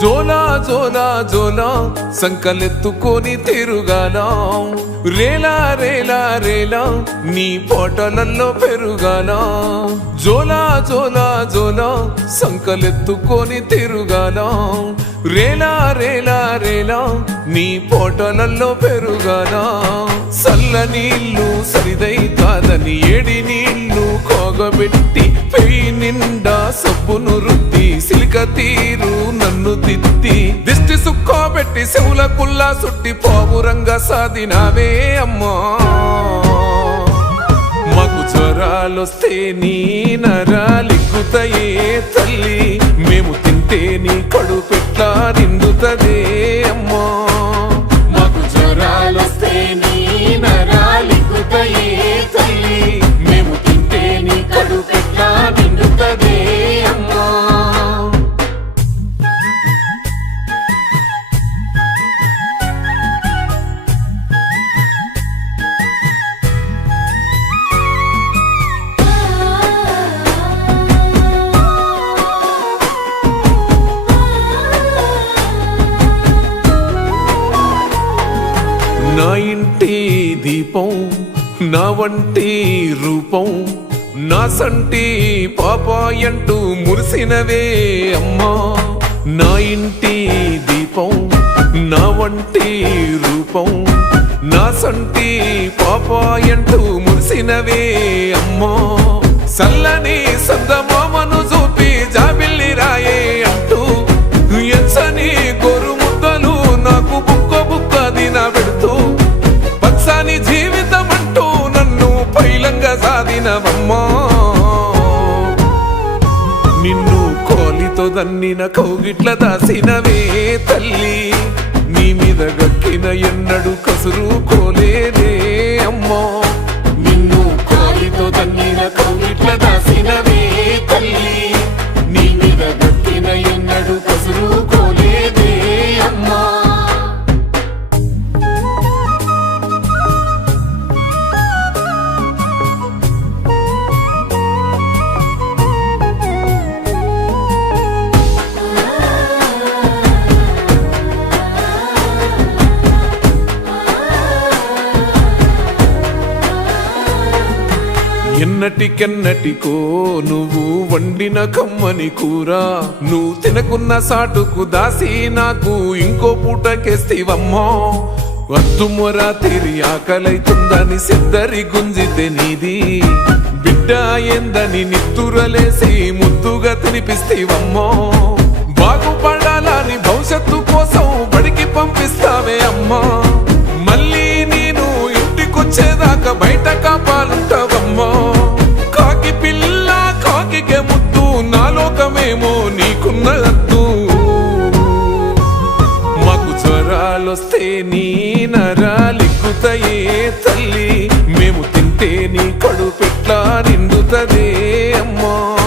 జోనా జోనా జోనా సంకలెత్తుకొని తిరుగానా? రేలా రేలా రేలా నీ పోటలల్లో పెరుగానా? జోనా జోనా జోనా సంకలెత్తుకొని తిరుగానా? రేలా రేలా రేలా నీ పోటలల్లో పెరుగానా? సల్ల నీళ్ళు సరిదై కాదని ఏడి నీళ్ళు కోగబెట్టి పెయి నిండా సబ్బును రుద్ది సిలిక తీరు సుక్కోబెట్టి సెవుల కుల్లా సుట్టి పావురంగా సాదినావే అమ్మా. మాకు జ్వరాలొస్తే నీ నరాలిక్కుతాయే తల్లి. మేము తింటే నీ కడుపెట్లా నిండుతదే. వంటి రూపం నా సంటి పాపాయంటూ మురిసినవే అమ్మా. నా ఇంటి దీపం నా వంటి రూపం నా సంటి పాపాయంటూ మురిసినవే అమ్మా. చల్లని సందమా సాధినవమ్మా నిన్ను కోలితో దన్నిన కౌగిట్ల దాసినవే తల్లి. నీ మీద గక్కిన ఎన్నటికెన్నటికో నువ్వు వండిన కమ్మని కూర. నువ్వు తినకున్న సాటుకు దాసి నాకు ఇంకో పూటకేస్తివమ్మో. వద్దు మొర తిరి ఆకలైతుందని సిద్ధరి గుంజితే నీది. బిడ్డ ఏందని నిత్తురలేసి ముద్దుగా తినిపిస్తేవమ్మో. బాగుపడాలని భవిష్యత్తు కోసం బడికి పంపి వస్తే నీ నరాలిక్కుతయే తల్లి. మేము తింటే నీ కడుపెట్లా నిండుతదే అమ్మా.